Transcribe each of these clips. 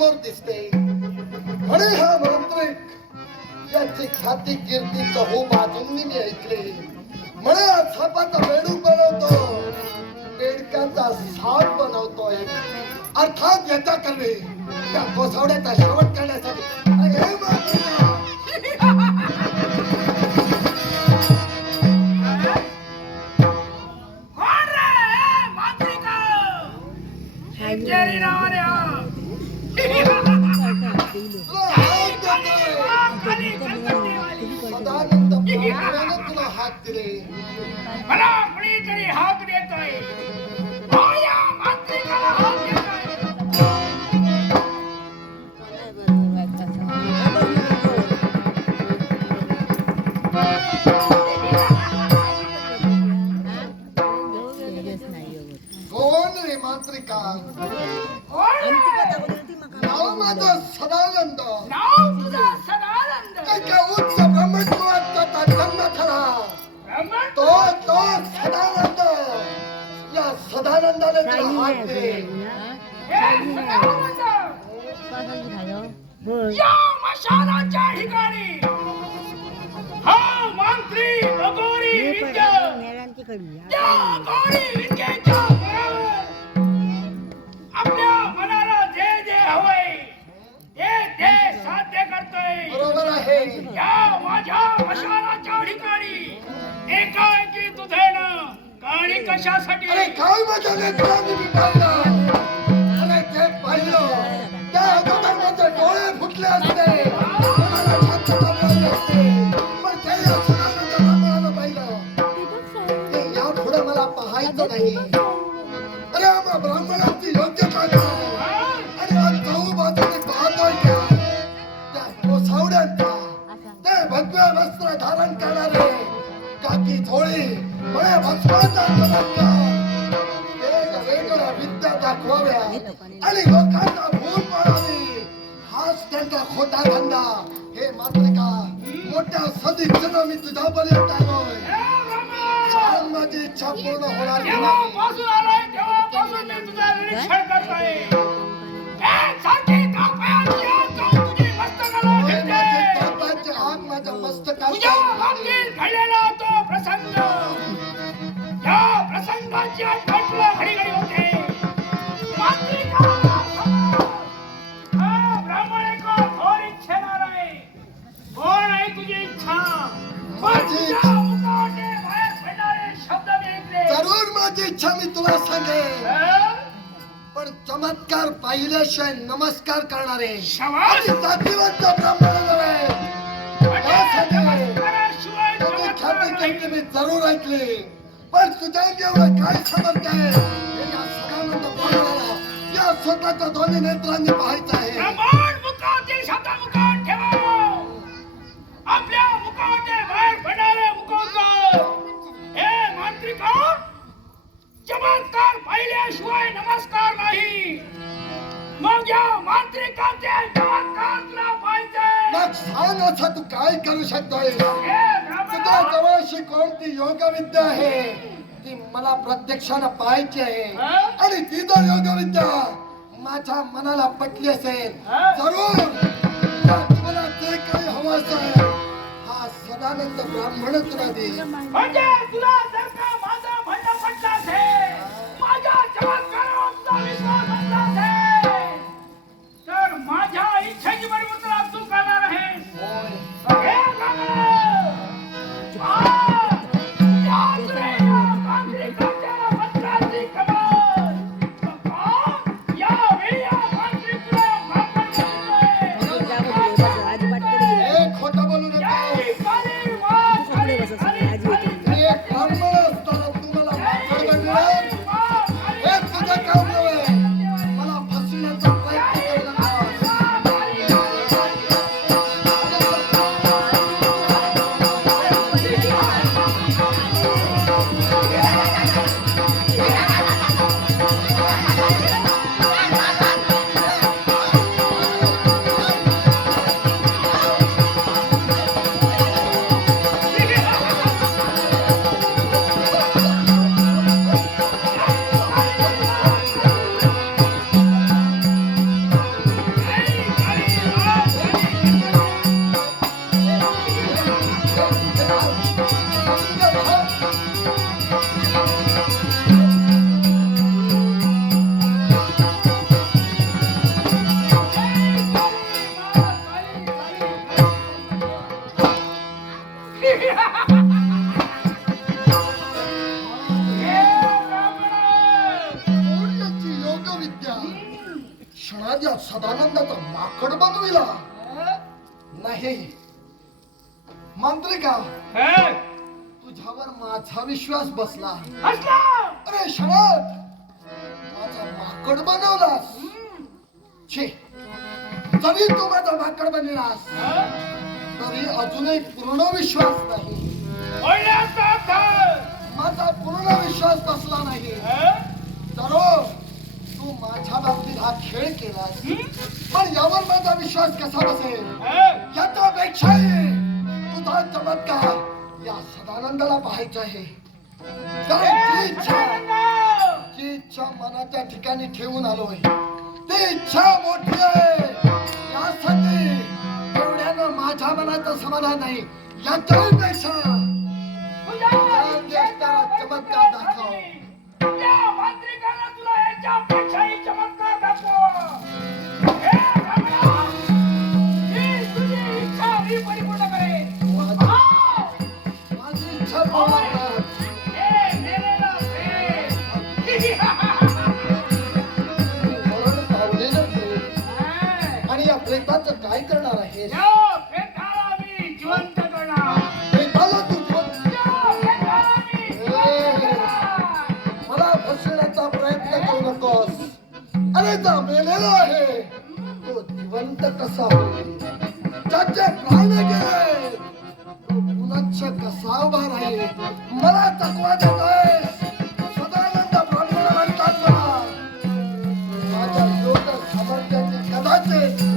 समोर दिसते. म्हणे हा मांत्रिक याची ख्याती कीर्ती हो बाजूंनी मी ऐकले. म्हणे हा सापाचा बेडूक बनवतो. बेडकाचा साप बनवतोय अर्थात याचा करणे त्या कोसावड्याचा शेवट करण्यासाठी. कलकत्तेवाली. सदानंद ब्राह्मणाने तुला हात दिले मला कुणीतरी हात देतोय माझ्या मांत्रिकाला हात देतोय कोण रे मांत्रिका कोण रे? नाव माझं सदानंद नाव तुझं सदानंद एका उच्च सदानंदाने तुला हात दिले हे? या मशालाच्या ठिकाणी. हा मांत्रिक अघोरी विद्या. त्या अघोरी विद्येच्या ते यापुढे मला पाहायचं नाही. अरे आम्हा ब्राह्मणांची योग्यता काय आणि आज चहू बाजूने पाहतोय काय त्या कोसावड्यांचा ते भगव्य वस्त्र धारण करणारे. काकी झोळी म्हणे भस्माचा चमत्कार एक वेगळ्या विद्या दाखवाव्या. आणि लोकांना भूल पाडावी हाच त्यांचा खोटा धंदा. हे मात्रिका मोठ्या सदिच्छेनं मी तुझ्यापर्यंत आलोय. आमची चापूर्ण होणारी जो पासून आहे देवा पासून मी तुझा ऋणी धरत आहे ए साठी कापयान देव तुझी मस्तकला हिंके पापाचा हात माझा मस्तक माझे खलेला होतो प्रसन्न या प्रसंगाची आठवण खडी चमत्कार पाहिल्याशिवाय नमस्कार करणारे जातीवंत ब्राह्मण मी जरूर ऐकले. पण तुझ्या एवढं काय समर्थ आहे? या स्वतःच्या दोन्ही नेत्रांनी पाहायचं आहे. आपल्या मुखाटे बाहेर पडणारे मुखोद्गार हे मांत्रिका चमत्कार पाहिल्याशिवाय नमस्कार नाही. मग या मांत्रिकाचे चमत्कार तुला पाहिजे मग सांग असं तू काय करू शकतोय तुझ्या जवळशी कोणती योगविद्या आहे? ती मला प्रत्यक्षानं पाहायची आहे? आणि ती जर योगविद्या माझ्या मनाला पटली असेल? जरूर. तुम्हाला जे काही हवं असेल हा सदानंद ब्राह्मण तुला देईल. म्हणजे तुला जर का माझं माझ्या चमत्कारावर तुझा कोंडल्याची योग विद्या क्षणाच्या सदानंदाचा माकड बनविला. नाही. मांत्रिका तुझ्यावर माझा विश्वास बसला. अरे शरद माझा माकड बनवलास. छे तरी तू माझा माकड बनलास तरी अजूनही पूर्ण विश्वास नाही. माझा पूर्ण विश्वास बसला नाही. हे, तू माझ्या बाबतीत हा खेळ केलास. पण यावर माझा विश्वास कसा बसेल? हे, याच्यापेक्षाही तुझा चमत्कार या सदानंदाला पाहायचा आहे. कारण जी इच्छा जी इच्छा मनाच्या ठिकाणी ठेवून आलोय. ती इच्छा मोठी आहे. समाधान नाही. याच्याही पेक्षा तो पुनच्छ कसा उभा राहील मला तकवा देतोय. सदानंद ब्राह्मण म्हणतात मला माझ्या योग सामर्थ्याची कदाचित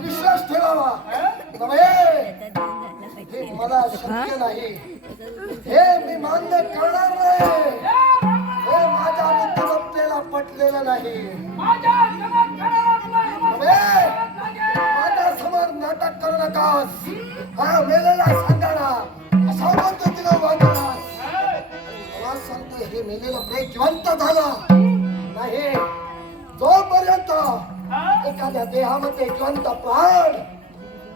विश्वास ठेवावा नव्हे हे मला शक्य नाही हे मी मान्य करणार नाही प्रेत जिवंत नाही जोपर्यंत एखाद्या देहामध्ये जिवंत प्राण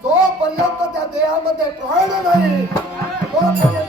तोपर्यंत त्या देहामध्ये प्राण नाही तोपर्यंत